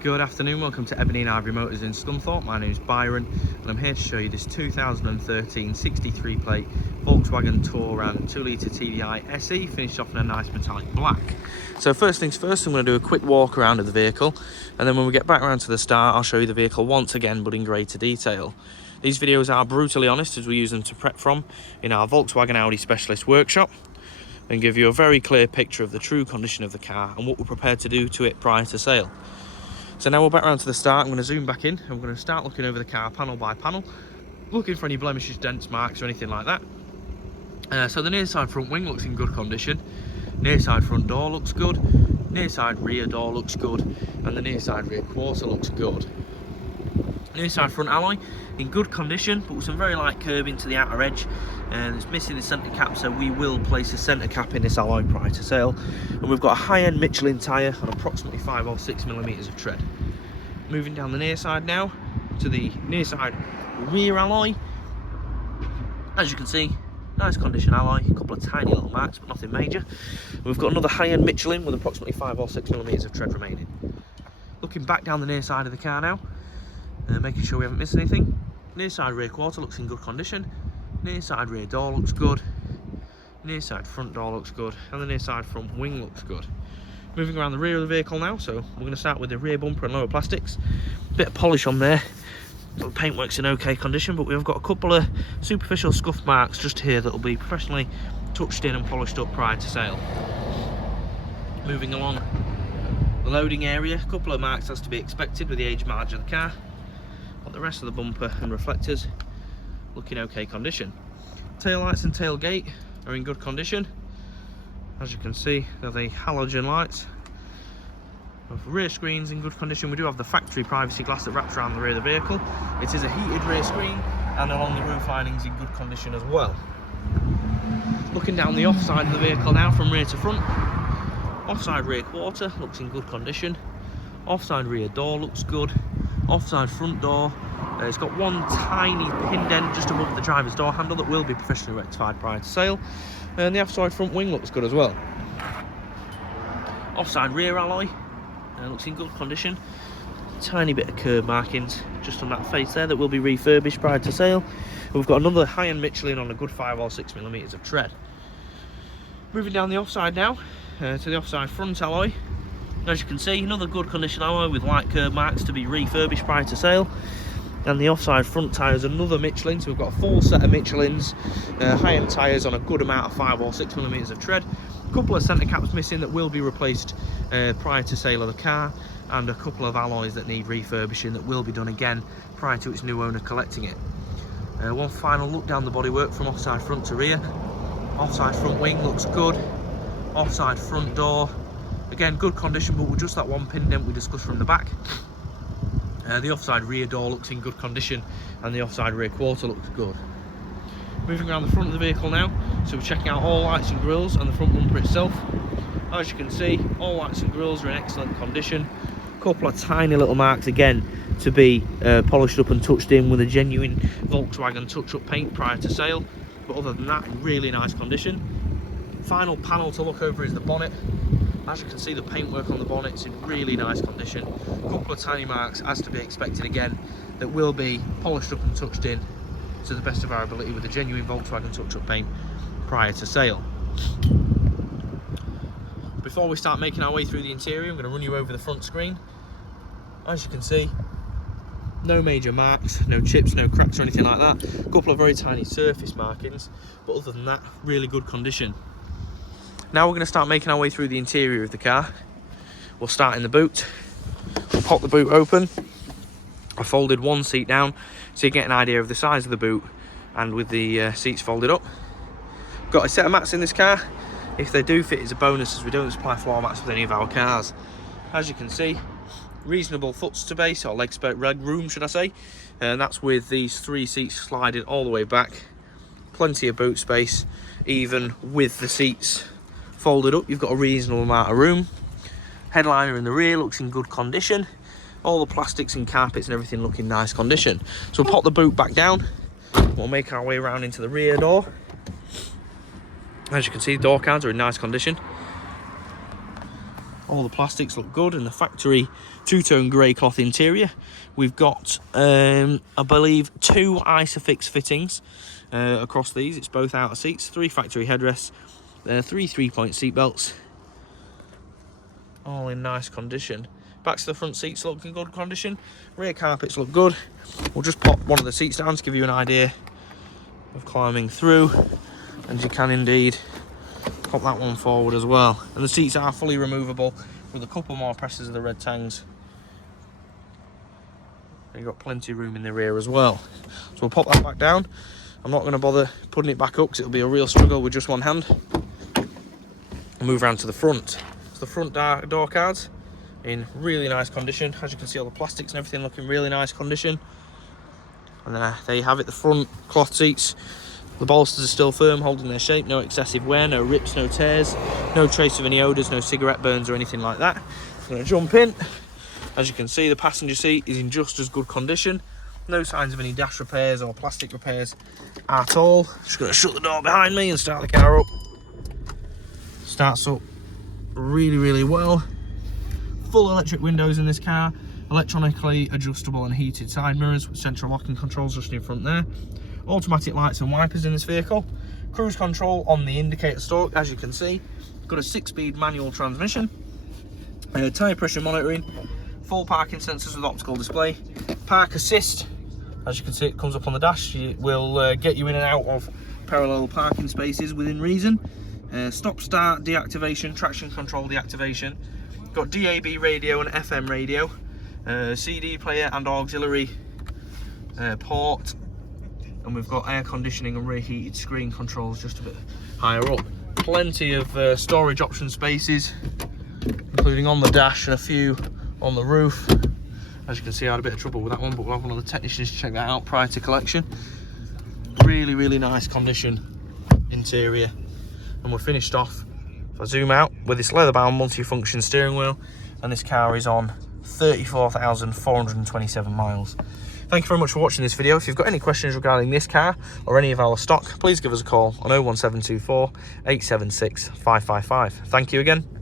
Good afternoon, welcome to Ebony and Ivory Motors in Scunthorpe. My name is Byron and I'm here to show you this 2013 63 plate Volkswagen Touran 2-litre TDI SE, finished off in a nice metallic black. So first things first, I'm going to do a quick walk around of the vehicle, and then when we get back around to the start I'll show you the vehicle once again but in greater detail. These videos are brutally honest as we use them to prep from in our Volkswagen Audi specialist workshop and give you a very clear picture of the true condition of the car and what we're prepared to do to it prior to sale. So now we're back around to the start. I'm going to zoom back in and we're going to start looking over the car panel by panel, looking for any blemishes, dents, marks or anything like that. So the near side front wing looks in good condition, near side front door looks good, near side rear door looks good, and the near side rear quarter looks good. Near side front alloy in good condition but with some very light curbing to the outer edge, and it's missing the centre cap, so we will place a centre cap in this alloy prior to sale. And we've got a high-end Michelin tyre on approximately 5 or 6 millimetres of tread. Moving down the near side now to the near side rear alloy. As you can see, nice condition alloy, a couple of tiny little marks but nothing major. We've got another high-end Michelin with approximately 5 or 6 millimetres of tread remaining. Looking back down the near side of the car now, making sure we haven't missed anything. Near side rear quarter looks in good condition, near side rear door looks good, near side front door looks good, and the near side front wing looks good. Moving around the rear of the vehicle now, so we're going to start with the rear bumper and lower plastics. Bit of polish on there, the paintwork's in okay condition, but we've got a couple of superficial scuff marks just here that will be professionally touched in and polished up prior to sale. Moving along the loading area, a couple of marks as to be expected with the age mileage of the car, but the rest of the bumper and reflectors look in okay condition. Tail lights and tailgate are in good condition. As you can see, they're the halogen lights. Rear screen's in good condition. We do have the factory privacy glass that wraps around the rear of the vehicle. It is a heated rear screen, and along the roof lining's in good condition as well. Looking down the off side of the vehicle now from rear to front. Offside rear quarter looks in good condition. Offside rear door looks good. Offside front door, it's got one tiny pin dent just above the driver's door handle that will be professionally rectified prior to sale. And the offside front wing looks good as well. Offside rear alloy looks in good condition. Tiny bit of curb markings just on that face there that will be refurbished prior to sale. We've got another high-end Michelin on a good 5 or 6 millimetres of tread. Moving down the offside now to the offside front alloy. As you can see, another good condition alloy with light curb marks to be refurbished prior to sale. And the offside front tyres, another Michelin, so we've got a full set of Michelins, high-end tyres on a good amount of 5 or 6 millimetres of tread. A couple of centre caps missing that will be replaced prior to sale of the car, and a couple of alloys that need refurbishing that will be done again prior to its new owner collecting it. One final look down the bodywork from offside front to rear. Offside front wing looks good. Offside front door, again good condition but with just that one pin dent we discussed from the back. The offside rear door looks in good condition, and the offside rear quarter looks good. Moving around the front of the vehicle now, so we're checking out all lights and grills and the front bumper itself. As you can see, all lights and grills are in excellent condition. A couple of tiny little marks again to be polished up and touched in with a genuine Volkswagen touch-up paint prior to sale, but other than that, really nice condition. Final panel to look over is the bonnet. As you can see, the paintwork on the bonnet's in really nice condition. A couple of tiny marks as to be expected again that will be polished up and touched in to the best of our ability with a genuine Volkswagen touch-up paint prior to sale. Before we start making our way through the interior, I'm going to run you over the front screen. As you can see, no major marks, no chips, no cracks or anything like that. A couple of very tiny surface markings, but other than that, really good condition. Now we're going to start making our way through the interior of the car. We'll start in the boot. We'll pop the boot open. I folded one seat down so you get an idea of the size of the boot, and with the seats folded up. Got a set of mats in this car. If they do fit, it's a bonus as we don't supply floor mats with any of our cars. As you can see, reasonable foot space, or leg room should I say, and that's with these 3 seats sliding all the way back. Plenty of boot space, even with the seats folded up. You've got a reasonable amount of room. Headliner in the rear looks in good condition. All the plastics and carpets and everything look in nice condition. So we'll pop the boot back down. We'll make our way around into the rear door. As you can see, the door cards are in nice condition. All the plastics look good, and the factory two-tone grey cloth interior. We've got, I believe, 2 Isofix fittings across these. It's both outer seats, 3 factory headrests, 3 3-point seat belts, all in nice condition. Backs of the front seats look in good condition. Rear carpets look good. We'll just pop one of the seats down to give you an idea of climbing through, and you can indeed pop that one forward as well. And the seats are fully removable with a couple more presses of the red tangs. You've got plenty of room in the rear as well. So we'll pop that back down. I'm not going to bother putting it back up because it'll be a real struggle with just one hand. We'll move around to the front. So the front door cards in really nice condition. As you can see, all the plastics and everything look in really nice condition. And there you have it, the front cloth seats. The bolsters are still firm, holding their shape, no excessive wear, no rips, no tears, no trace of any odours, no cigarette burns or anything like that. I'm going to jump in. As you can see, the passenger seat is in just as good condition. No signs of any dash repairs or plastic repairs at all. Just going to shut the door behind me and start the car up. Starts up really, really well. Full electric windows in this car. Electronically adjustable and heated side mirrors with central locking controls just in front there. Automatic lights and wipers in this vehicle. Cruise control on the indicator stalk, as you can see. Got a 6-speed manual transmission. Tyre pressure monitoring. Full parking sensors with optical display. Park assist, as you can see, it comes up on the dash. It will get you in and out of parallel parking spaces within reason. Stop start deactivation, traction control deactivation. Got DAB radio and FM radio. CD player and auxiliary port. And we've got air conditioning and rear heated screen controls just a bit higher up. Plenty of storage option spaces, including on the dash and a few on the roof. As you can see, I had a bit of trouble with that one, but we'll have one of the technicians check that out prior to collection. Really, really nice condition interior. And we're finished off, if I zoom out, with this leather-bound multi-function steering wheel, and this car is on 34,427 miles. Thank you very much for watching this video. If you've got any questions regarding this car or any of our stock, please give us a call on 01724 876 555. Thank you again.